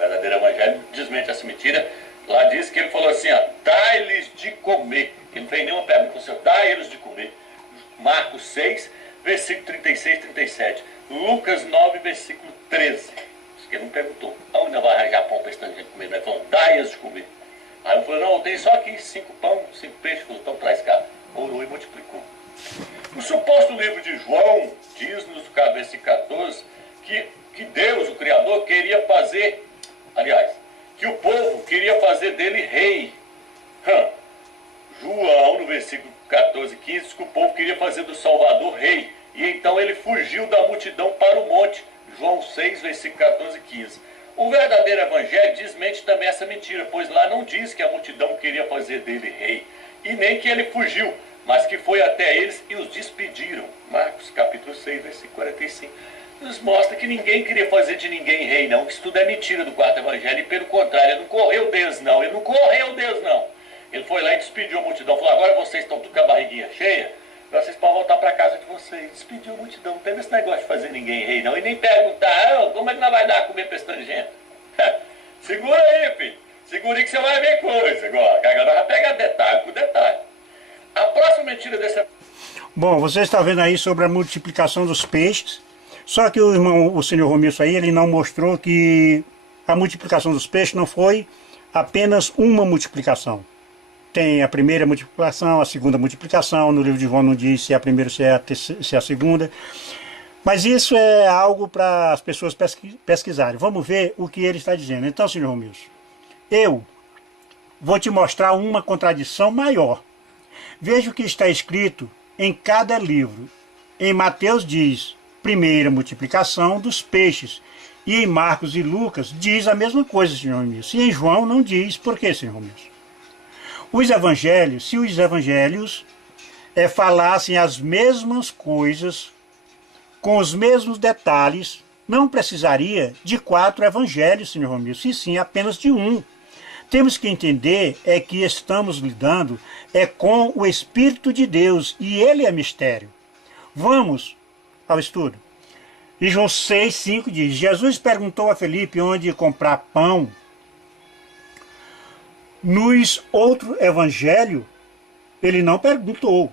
verdadeiro evangelho desmente essa mentira. Lá diz que ele falou assim, ó, dai-lhes de comer. Ele não fez nenhuma pergunta, o Senhor, dai-lhes de comer. Marcos 6, versículo 36 e 37. Lucas 9, versículo 13. Isso que ele não perguntou. Aonde vai arranjar pão para esse tanto de gente comer? Ele falou, dai-lhes de comer. Aí ele falou, não, eu tenho só aqui 5 pão, 5 peixes. Falou, então traz cá. Orou e multiplicou. O suposto livro de João diz no versículo 14 que Deus, o Criador, queria fazer, aliás, que o povo queria fazer dele rei. João, no versículo 14 e 15, diz que o povo queria fazer do Salvador rei. E então ele fugiu da multidão para o monte. João 6, versículo 14 e 15. O verdadeiro evangelho desmente também essa mentira, pois lá não diz que a multidão queria fazer dele rei, e nem que ele fugiu, mas que foi até eles e os despediram. Marcos capítulo 6, versículo 45. Nos mostra que ninguém queria fazer de ninguém rei, não, que isso tudo é mentira do quarto evangelho, e pelo contrário, ele não correu Deus, não. Ele foi lá e despediu a multidão, falou, agora vocês estão tudo com a barriguinha cheia, agora vocês podem voltar para casa de vocês. Despediu a multidão, não teve esse negócio de fazer ninguém rei, não, e nem perguntar, como é que nós vai dar a comer para esse tangente? Segura aí, filho, segura aí que você vai ver coisa, agora vai pegar detalhe por detalhe. A próxima mentira dessa... Bom, você está vendo aí sobre a multiplicação dos peixes, só que o senhor Romilson aí, ele não mostrou que a multiplicação dos peixes não foi apenas uma multiplicação. Tem a primeira multiplicação, a segunda multiplicação, no livro de João não diz se é a primeira ou se é a segunda. Mas isso é algo para as pessoas pesquisarem. Vamos ver o que ele está dizendo. Então, senhor Romilson, eu vou te mostrar uma contradição maior. Veja o que está escrito em cada livro. Em Mateus diz, primeira multiplicação dos peixes. E em Marcos e Lucas diz a mesma coisa, senhor Romilson. E em João não diz. Por quê, senhor Romilson? Os evangelhos, se os evangelhos falassem as mesmas coisas, com os mesmos detalhes, não precisaria de 4 evangelhos, senhor Romilson, e sim apenas de um. Temos que entender que estamos lidando com o Espírito de Deus, e ele é mistério. Vamos ao estudo. E João 6, 5 diz, Jesus perguntou a Felipe onde comprar pão. Nos outro evangelho, ele não perguntou,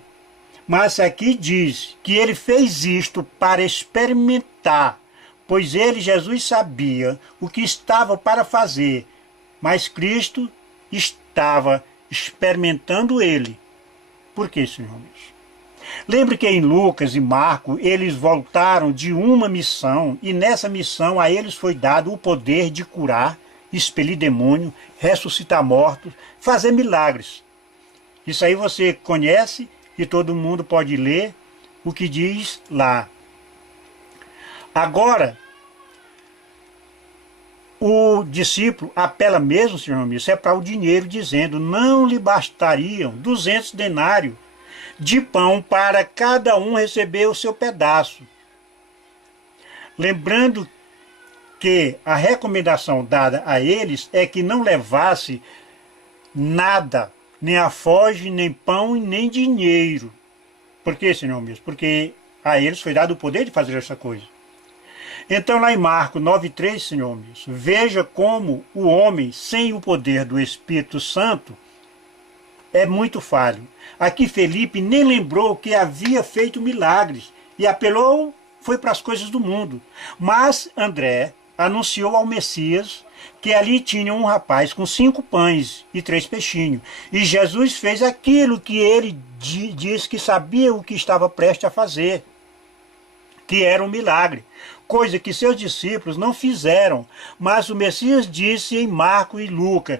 mas aqui diz que ele fez isto para experimentar, pois ele, Jesus, sabia o que estava para fazer, mas Cristo estava experimentando ele. Por que, senhores? Lembre que em Lucas e Marcos, eles voltaram de uma missão, e nessa missão a eles foi dado o poder de curar, expelir demônio, ressuscitar mortos, fazer milagres. Isso aí você conhece e todo mundo pode ler o que diz lá. Agora, o discípulo apela mesmo, senhor Romilson, para o dinheiro, dizendo, não lhe bastariam 200 denários de pão para cada um receber o seu pedaço. Lembrando que a recomendação dada a eles é que não levasse nada, nem alforje, nem pão e nem dinheiro. Por que, senhor Romilson? Porque a eles foi dado o poder de fazer essa coisa. Então lá em Marcos 9,3, senhor Romilson, veja como o homem sem o poder do Espírito Santo é muito falho. Aqui Felipe nem lembrou que havia feito milagres e apelou, foi para as coisas do mundo. Mas André anunciou ao Messias que ali tinha um rapaz com 5 pães e 3 peixinhos. E Jesus fez aquilo que ele disse que sabia o que estava prestes a fazer, que era um milagre, coisa que seus discípulos não fizeram. Mas o Messias disse em Marcos e Lucas,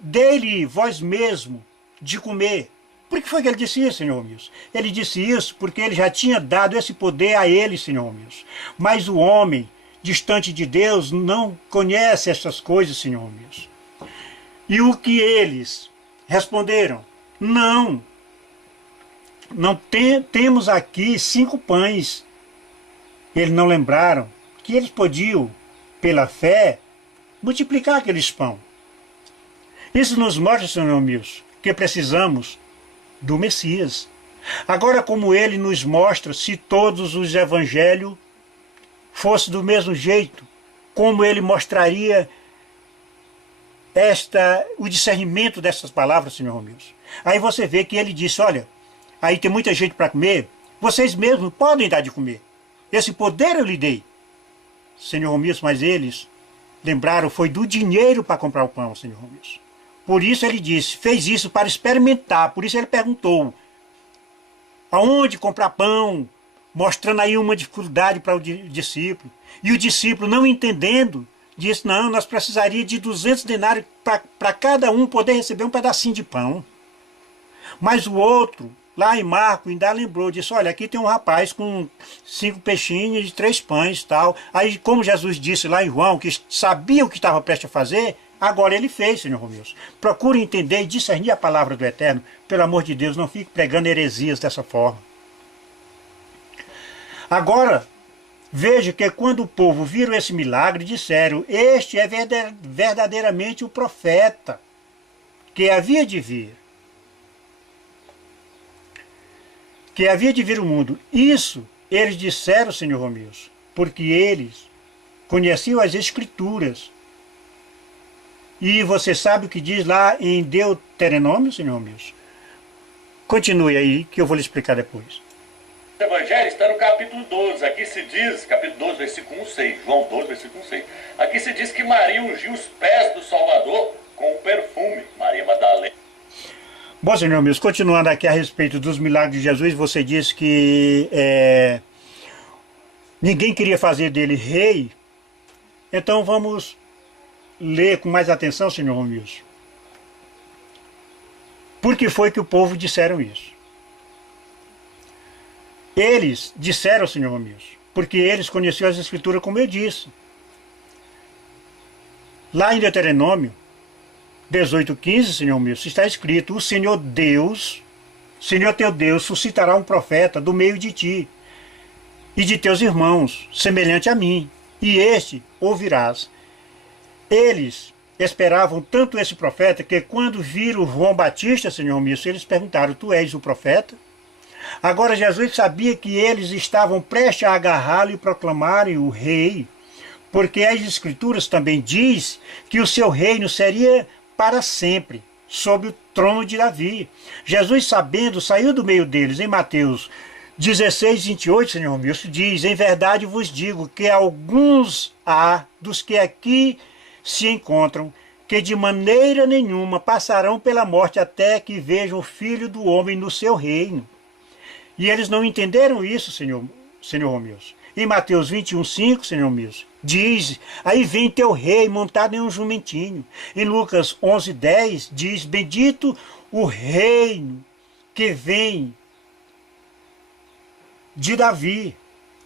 dê-lhe vós mesmo de comer. Por que foi que ele disse isso, senhor Romilson? Ele disse isso porque ele já tinha dado esse poder a ele, senhor Romilson. Mas o homem distante de Deus não conhece essas coisas, senhor Romilson. E o que eles responderam? Não temos aqui 5 pães. Eles não lembraram que eles podiam, pela fé, multiplicar aqueles pão. Isso nos mostra, senhor Romilson, que precisamos do Messias. Agora, como ele nos mostra, se todos os evangelhos fossem do mesmo jeito, como ele mostraria o discernimento dessas palavras, senhor Romilson. Aí você vê que ele disse, olha, aí tem muita gente para comer, vocês mesmos podem dar de comer. Esse poder eu lhe dei. Senhor Romilson, mas eles lembraram, foi do dinheiro para comprar o pão, senhor Romilson. Por isso ele disse, fez isso para experimentar, por isso ele perguntou, aonde comprar pão? Mostrando aí uma dificuldade para o discípulo. E o discípulo, não entendendo, disse, não, nós precisaríamos de 200 denários para cada um poder receber um pedacinho de pão. Mas o outro, lá em Marcos, ainda lembrou, disse, olha, aqui tem um rapaz com 5 peixinhos e 3 pães e tal. Aí, como Jesus disse lá em João, que sabia o que estava prestes a fazer, agora ele fez, senhor Romilson. Procure entender e discernir a palavra do Eterno. Pelo amor de Deus, não fique pregando heresias dessa forma. Agora, veja que quando o povo viram esse milagre, disseram, este é verdadeiramente o profeta que havia de vir. Que havia de vir o mundo. Isso eles disseram, senhor Romilson, porque eles conheciam as Escrituras. E você sabe o que diz lá em Deuteronômio, senhor Romilson? Continue aí, que eu vou lhe explicar depois. O Evangelho está no capítulo 12, aqui se diz, capítulo 12, versículo 1, 6, João 12, versículo 1, 6. Aqui se diz que Maria ungiu os pés do Salvador com o perfume, Maria Madalena. Bom, senhor Milson, continuando aqui a respeito dos milagres de Jesus, você disse que ninguém queria fazer dele rei, então vamos ler com mais atenção, senhor Romilson. Por que foi que o povo disseram isso? Eles disseram, senhor Romilson, porque eles conheciam as Escrituras, como eu disse. Lá em Deuteronômio 18:15, senhor Romilson, está escrito, o Senhor Deus, Senhor teu Deus, suscitará um profeta do meio de ti e de teus irmãos, semelhante a mim, e este ouvirás. Eles esperavam tanto esse profeta que quando viram João Batista, senhor Romilson, eles perguntaram, tu és o profeta? Agora Jesus sabia que eles estavam prestes a agarrá-lo e proclamarem o rei, porque as Escrituras também diz que o seu reino seria para sempre, sob o trono de Davi. Jesus, sabendo, saiu do meio deles. Em Mateus 16:28, senhor Romilson, diz, em verdade vos digo que alguns há dos que aqui se encontram, que de maneira nenhuma passarão pela morte até que vejam o Filho do Homem no seu reino. E eles não entenderam isso, senhor Romilson. Em Mateus 21:5, senhor Romilson, diz, aí vem teu rei montado em um jumentinho. Em Lucas 11:10 diz, bendito o reino que vem de Davi.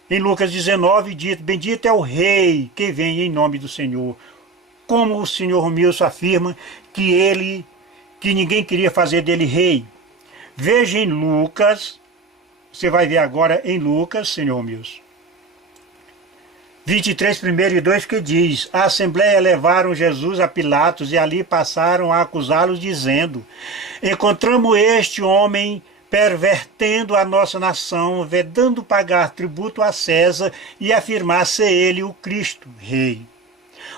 Em Lucas 19 diz, bendito é o rei que vem em nome do Senhor. Como o senhor Romilson afirma que ninguém queria fazer dele rei. Veja em Lucas, você vai ver agora em Lucas, senhor Romilson, 23, 1 e 2, que diz, a assembleia levaram Jesus a Pilatos e ali passaram a acusá-los, dizendo, encontramos este homem pervertendo a nossa nação, vedando pagar tributo a César e afirmar ser ele o Cristo, rei.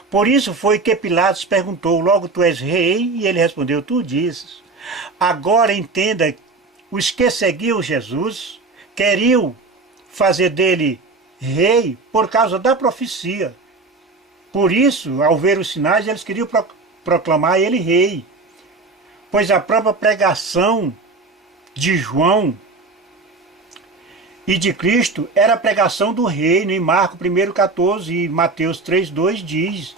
Por isso foi que Pilatos perguntou, logo tu és rei? E ele respondeu, tu dizes. Agora entenda, os que seguiam Jesus queriam fazer dele rei por causa da profecia. Por isso, ao ver os sinais, eles queriam proclamar ele rei. Pois a própria pregação de João e de Cristo era a pregação do reino. Em Marcos 1:14 e Mateus 3:2 diz,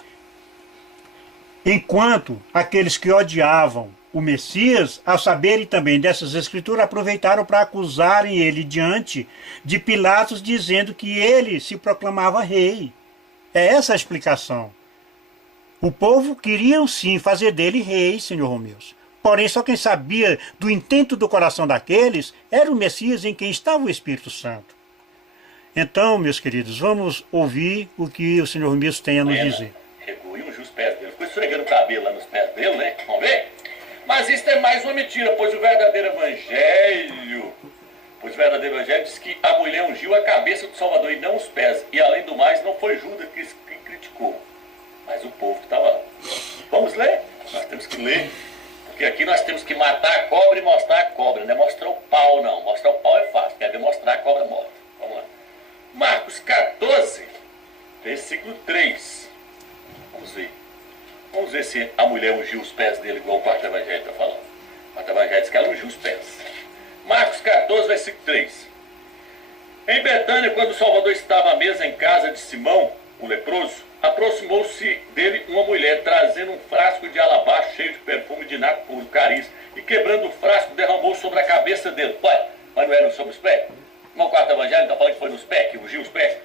enquanto aqueles que odiavam o Messias, ao saberem também dessas escrituras, aproveitaram para acusarem ele diante de Pilatos, dizendo que ele se proclamava rei. É essa a explicação. O povo queria sim fazer dele rei, senhor Romilson. Porém, só quem sabia do intento do coração daqueles era o Messias em quem estava o Espírito Santo. Então, meus queridos, vamos ouvir o que o senhor Romilson tem a nos dizer. Regou e ungiu os pés dele. Ficou esfregando o cabelo lá nos pés dele, né? Vamos ver? Mas isso é mais uma mentira, pois o verdadeiro evangelho diz que a mulher ungiu a cabeça do Salvador e não os pés. E além do mais, não foi Judas que criticou, mas o povo que estava lá. Vamos ler? nós temos que matar a cobra e mostrar a cobra, não é mostrar o pau não. Mostrar o pau é fácil, quer ver mostrar a cobra morta. Vamos lá. Marcos 14, versículo 3. Vamos ver. Vamos ver se a mulher ungiu os pés dele igual o quarto evangelho está falando. O quarto evangelho diz que ela ungiu os pés. Marcos 14, versículo 3. Em Betânia, quando o Salvador estava à mesa em casa de Simão, o leproso, aproximou-se dele uma mulher, trazendo um frasco de alabastro cheio de perfume de nardo puro, cariz, e quebrando o frasco, derramou sobre a cabeça dele. Ué, mas não era sobre os pés? No quarto evangelho está falando que foi nos pés, que ungiu os pés.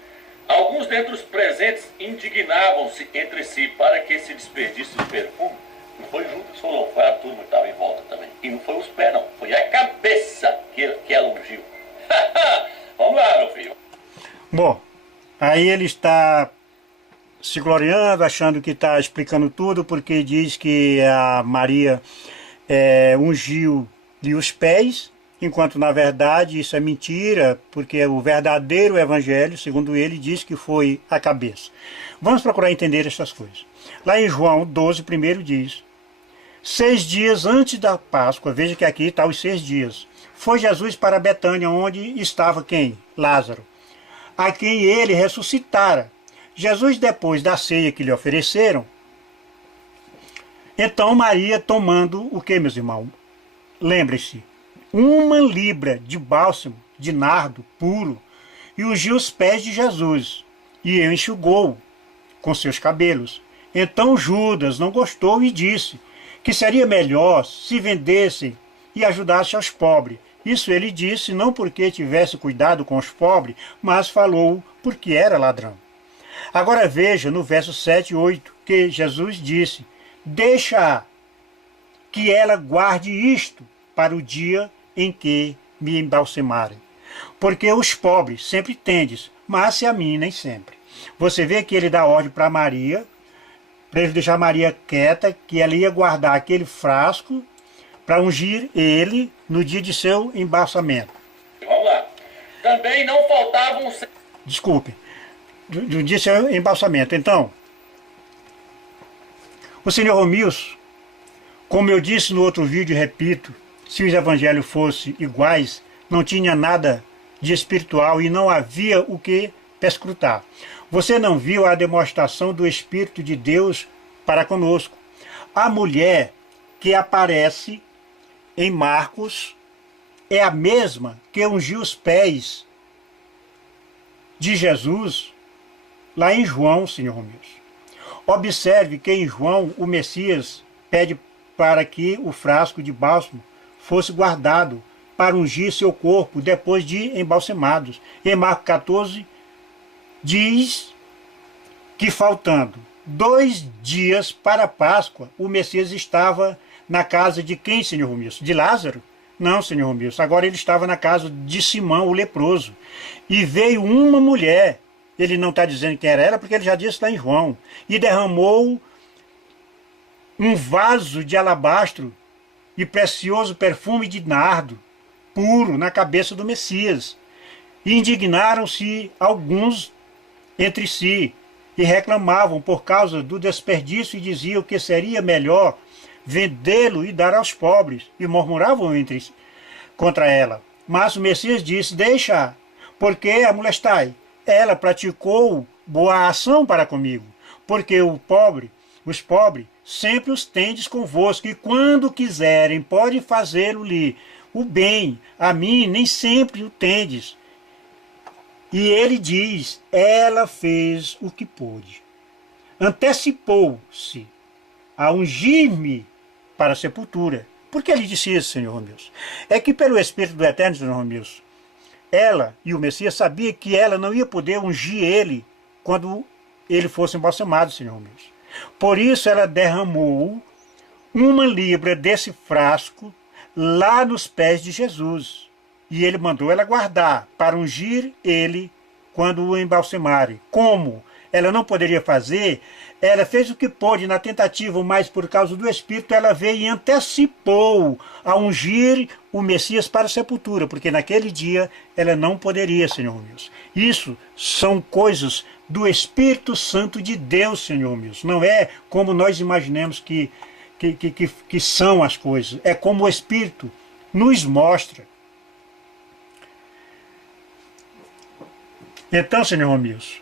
Alguns dentre os presentes indignavam-se entre si para que esse desperdício de perfume não foi Judas, foi a turma que estava em volta também. E não foi os pés não, foi a cabeça que ela ungiu. Vamos lá, meu filho. Bom, aí ele está se gloriando, achando que está explicando tudo, porque diz que a Maria ungiu-lhe os pés, enquanto na verdade isso é mentira, porque o verdadeiro evangelho, segundo ele, diz que foi a cabeça. Vamos procurar entender essas coisas. Lá em João 12, primeiro diz: 6 dias antes da Páscoa, veja que aqui está os 6 dias, foi Jesus para Betânia, onde estava quem? Lázaro, a quem ele ressuscitara. Jesus, depois da ceia que lhe ofereceram, então Maria tomando o que, meus irmãos? Lembre-se, 1 libra de bálsamo de nardo puro, e ungiu os pés de Jesus, e o enxugou com seus cabelos. Então Judas não gostou e disse que seria melhor se vendessem e ajudasse aos pobres. Isso ele disse não porque tivesse cuidado com os pobres, mas falou porque era ladrão. Agora veja no verso 7 e 8 que Jesus disse: deixa que ela guarde isto para o dia em que me embalsemarem. Porque os pobres sempre tendes, mas a mim nem sempre. Você vê que ele dá ordem para Maria, para ele deixar Maria quieta, que ela ia guardar aquele frasco para ungir ele no dia de seu embalsamento. Vamos lá. Também não faltavam... Desculpe. Do dia de seu embalsamento. Então, o senhor Romilson, como eu disse no outro vídeo, repito, se os evangelhos fossem iguais, não tinha nada de espiritual e não havia o que perscrutar. Você não viu a demonstração do Espírito de Deus para conosco. A mulher que aparece em Marcos é a mesma que ungiu os pés de Jesus lá em João, senhor Romilson. Observe que em João o Messias pede para que o frasco de bálsamo fosse guardado para ungir seu corpo depois de embalsamados. Em Marcos 14 diz que faltando 2 dias para a Páscoa, o Messias estava na casa de quem, senhor Romilson? De Lázaro? Não, senhor Romilson. Agora ele estava na casa de Simão, o leproso. E veio uma mulher, ele não está dizendo quem era ela, porque ele já disse lá em João, e derramou um vaso de alabastro e precioso perfume de nardo puro na cabeça do Messias. E indignaram-se alguns entre si e reclamavam por causa do desperdício e diziam que seria melhor vendê-lo e dar aos pobres, e murmuravam entre si contra ela. Mas o Messias disse: deixa, porque a molestai. Ela praticou boa ação para comigo, porque os pobres sempre os tendes convosco, e quando quiserem pode fazê-lo-lhe o bem, a mim nem sempre o tendes. E ele diz: ela fez o que pôde, antecipou-se a ungir-me para a sepultura. Por que ele disse isso, senhor Romilson? É que pelo Espírito do Eterno, senhor Romilson, ela e o Messias sabia que ela não ia poder ungir ele quando ele fosse embalsamado, senhor Romilson. Por isso ela derramou 1 libra desse frasco lá nos pés de Jesus. E ele mandou ela guardar para ungir ele quando o embalsamarem. Como ela não poderia fazer, ela fez o que pôde na tentativa, mas por causa do Espírito ela veio e antecipou a ungir o Messias para a sepultura, porque naquele dia ela não poderia, senhor Romilson. Isso são coisas do Espírito Santo de Deus, senhor Romilson. Não é como nós imaginamos que que são as coisas. É como o Espírito nos mostra. Então, senhor Romilson,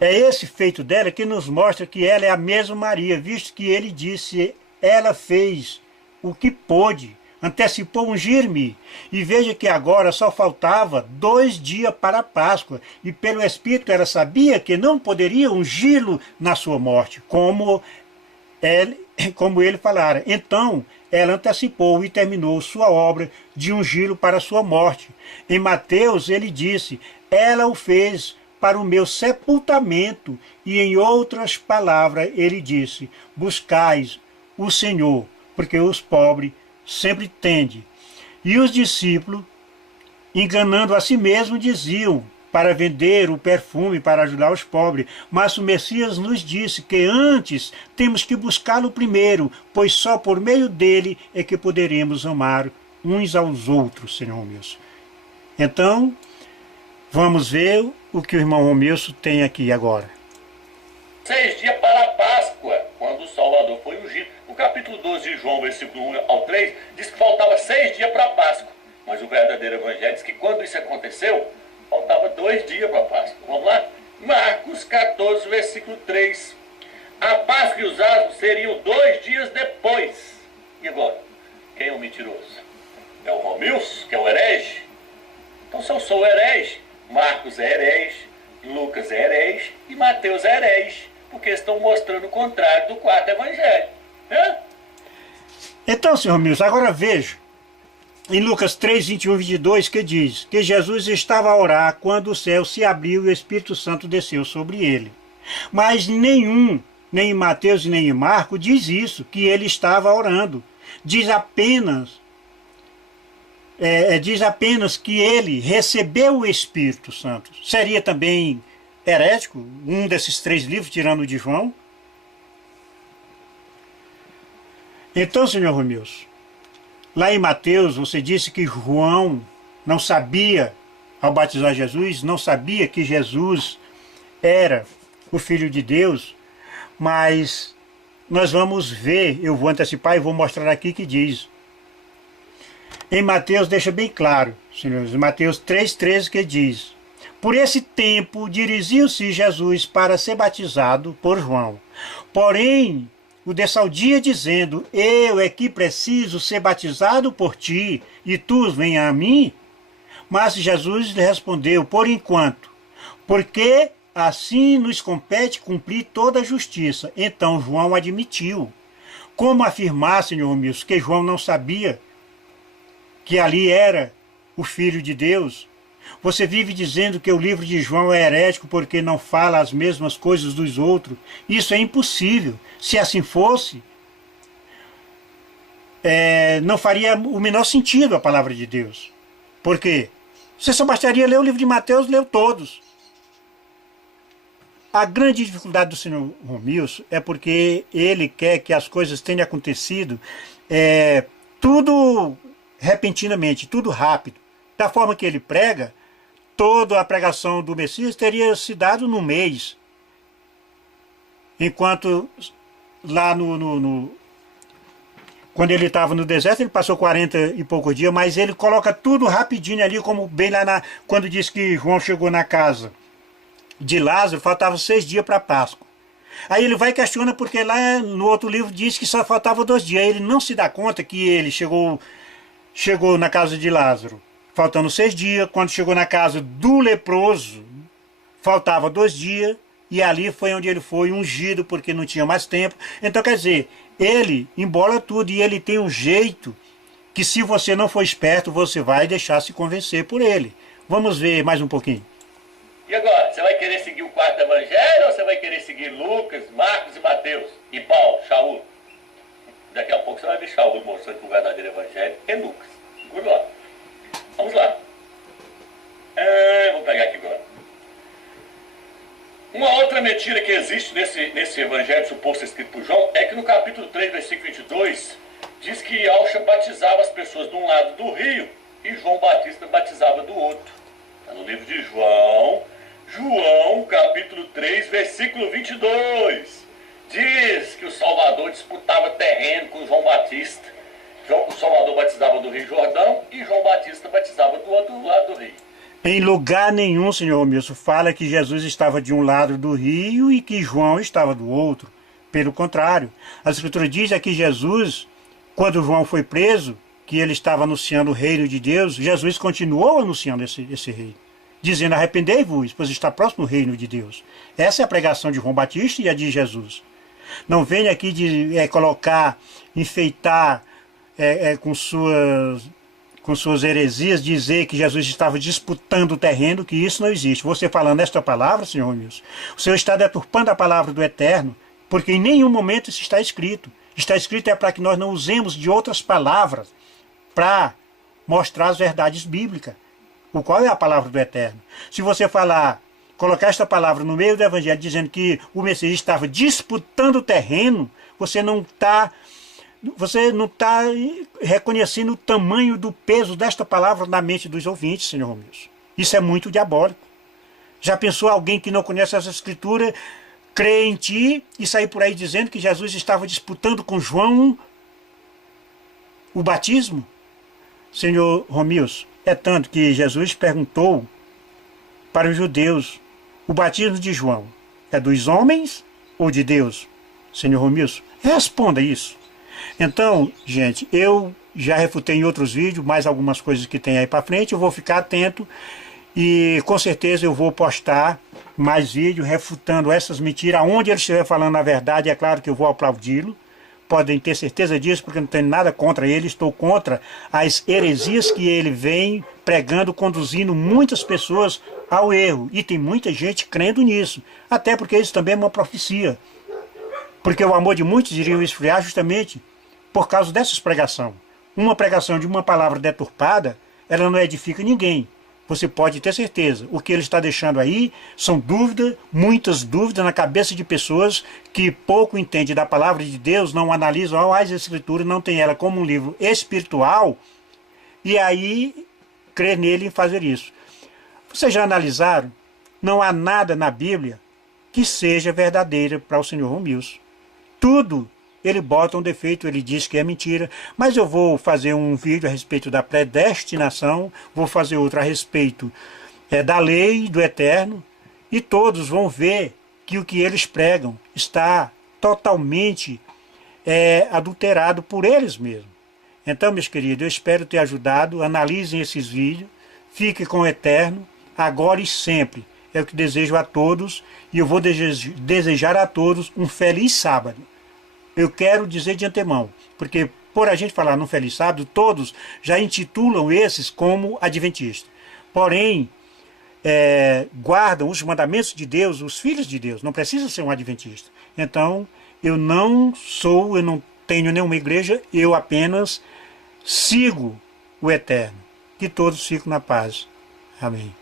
é esse feito dela que nos mostra que ela é a mesma Maria, visto que ele disse, ela fez o que pôde, antecipou ungir-me. E veja que agora só faltava 2 dias para a Páscoa, e pelo Espírito ela sabia que não poderia ungí-lo na sua morte, como ele falara. Então, ela antecipou e terminou sua obra de ungí-lo para a sua morte. Em Mateus, ele disse, ela o fez para o meu sepultamento. E em outras palavras, ele disse, buscais o Senhor, porque os pobres sempre tendem. E os discípulos, enganando a si mesmos, diziam, para vender o perfume, para ajudar os pobres. Mas o Messias nos disse que antes temos que buscá-lo primeiro, pois só por meio dele é que poderemos amar uns aos outros, Senhor Romilson. Então, vamos ver o que o irmão Romilson tem aqui agora. 6 dias para a Páscoa, quando o Salvador foi ungido. No capítulo 12 de João, versículo 1 ao 3, diz que faltava 6 dias para a Páscoa. Mas o verdadeiro evangelho diz que quando isso aconteceu, faltava 2 dias para a Páscoa. Vamos lá? Marcos 14, versículo 3. A Páscoa e os asmos seriam 2 dias depois. E agora? Quem é o mentiroso? É o Romilson, que é o herege? Então, se eu sou o herege, Marcos é herege, Lucas é herege e Mateus é herege, porque estão mostrando o contrário do quarto evangelho. Então, senhor Romilson, agora veja, em Lucas 3, 21 e 22, que diz que Jesus estava a orar quando o céu se abriu e o Espírito Santo desceu sobre ele. Mas nem em Mateus nem em Marcos diz isso, que ele estava orando. Diz apenas que ele recebeu o Espírito Santo. Seria também herético um desses 3 livros, tirando o de João? Então, senhor Romilson, lá em Mateus você disse que João não sabia, ao batizar Jesus, não sabia que Jesus era o Filho de Deus, mas nós vamos ver, eu vou antecipar e vou mostrar aqui que diz. Em Mateus deixa bem claro, senhores, Mateus 3,13 que diz, por esse tempo dirigiu-se Jesus para ser batizado por João, porém o dessaldia dizendo, eu é que preciso ser batizado por ti, e tu vem a mim? Mas Jesus lhe respondeu, por enquanto, porque assim nos compete cumprir toda a justiça. Então João admitiu. Como afirmar, senhor Romilson, que João não sabia que ali era o Filho de Deus? Você vive dizendo que o livro de João é herético porque não fala as mesmas coisas dos outros. Isso é impossível. Se assim fosse, não faria o menor sentido a palavra de Deus. Por quê? Você só bastaria ler o livro de Mateus, leu todos. A grande dificuldade do senhor Romilson é porque ele quer que as coisas tenham acontecido tudo repentinamente, tudo rápido. Da forma que ele prega, toda a pregação do Messias teria se dado num mês. Enquanto lá quando ele estava no deserto, ele passou 40 e poucos dias, mas ele coloca tudo rapidinho ali, como bem lá quando diz que João chegou na casa de Lázaro, faltavam 6 dias para a Páscoa. Aí ele vai e questiona porque lá no outro livro diz que só faltava 2 dias. Aí ele não se dá conta que ele chegou na casa de Lázaro faltando 6 dias, quando chegou na casa do leproso, faltava 2 dias, e ali foi onde ele foi ungido, porque não tinha mais tempo. Então, quer dizer, ele embola tudo, e ele tem um jeito que, se você não for esperto, você vai deixar se convencer por ele. Vamos ver mais um pouquinho. E agora, você vai querer seguir o quarto evangelho, ou você vai querer seguir Lucas, Marcos e Mateus? E Paulo, Shaul? Daqui a pouco você vai ver Shaul mostrando que o verdadeiro evangelho é Lucas. Segura lá. Vamos lá. Vou pegar aqui agora. Uma outra mentira que existe nesse evangelho suposto escrito por João é que no capítulo 3, versículo 22, diz que Alcha batizava as pessoas de um lado do rio e João Batista batizava do outro. Está no livro de João, capítulo 3, versículo 22. Diz que o Salvador Salvador disputava terreno com João Batista. O Salvador batizava do Rio Jordão e João Batista batizava do outro lado do rio. Em lugar nenhum, senhor Romilson, fala que Jesus estava de um lado do rio e que João estava do outro. Pelo contrário, a Escritura diz que Jesus, quando João foi preso, que ele estava anunciando o reino de Deus, Jesus continuou anunciando esse reino, dizendo: arrependei-vos, pois está próximo o reino de Deus. Essa é a pregação de João Batista e a de Jesus. Não venha aqui de colocar, enfeitar com suas heresias, dizer que Jesus estava disputando o terreno, que isso não existe. Você falando esta palavra, senhor Romilson, o senhor está deturpando a palavra do Eterno, porque em nenhum momento isso está escrito. Está escrito para que nós não usemos de outras palavras para mostrar as verdades bíblicas. O qual é a palavra do Eterno? Se você colocar esta palavra no meio do Evangelho dizendo que o Messias estava disputando o terreno, você não está reconhecendo o tamanho do peso desta palavra na mente dos ouvintes, senhor Romilson. Isso é muito diabólico. Já pensou alguém que não conhece essa escritura, crê em ti e sair por aí dizendo que Jesus estava disputando com João o batismo? Senhor Romilson, é tanto que Jesus perguntou para os judeus: o batismo de João é dos homens ou de Deus? Senhor Romilson, responda isso. Então, gente, eu já refutei em outros vídeos, mais algumas coisas que tem aí para frente, eu vou ficar atento e com certeza eu vou postar mais vídeos refutando essas mentiras, onde ele estiver falando a verdade, é claro que eu vou aplaudi-lo. Podem ter certeza disso, porque não tenho nada contra ele, estou contra as heresias que ele vem pregando, conduzindo muitas pessoas ao erro. E tem muita gente crendo nisso, até porque isso também é uma profecia. Porque o amor de muitos iriam esfriar justamente por causa dessas pregações. Uma pregação de uma palavra deturpada, ela não edifica ninguém. Você pode ter certeza. O que ele está deixando aí são dúvidas, muitas dúvidas na cabeça de pessoas que pouco entendem da palavra de Deus, não analisam as Escrituras, não tem ela como um livro espiritual, e aí crer nele e fazer isso. Vocês já analisaram? Não há nada na Bíblia que seja verdadeira para o senhor Romilson. Tudo ele bota um defeito, ele diz que é mentira, mas eu vou fazer um vídeo a respeito da predestinação, vou fazer outro a respeito da lei do Eterno, e todos vão ver que o que eles pregam está totalmente adulterado por eles mesmos. Então, meus queridos, eu espero ter ajudado, analisem esses vídeos, fiquem com o Eterno, agora e sempre. É o que desejo a todos, e eu vou desejar a todos um feliz sábado. Eu quero dizer de antemão, porque por a gente falar no Feliz Sábado, todos já intitulam esses como adventistas. Porém, guardam os mandamentos de Deus, os filhos de Deus, não precisa ser um adventista. Então, eu não tenho nenhuma igreja, eu apenas sigo o Eterno. Que todos fiquem na paz. Amém.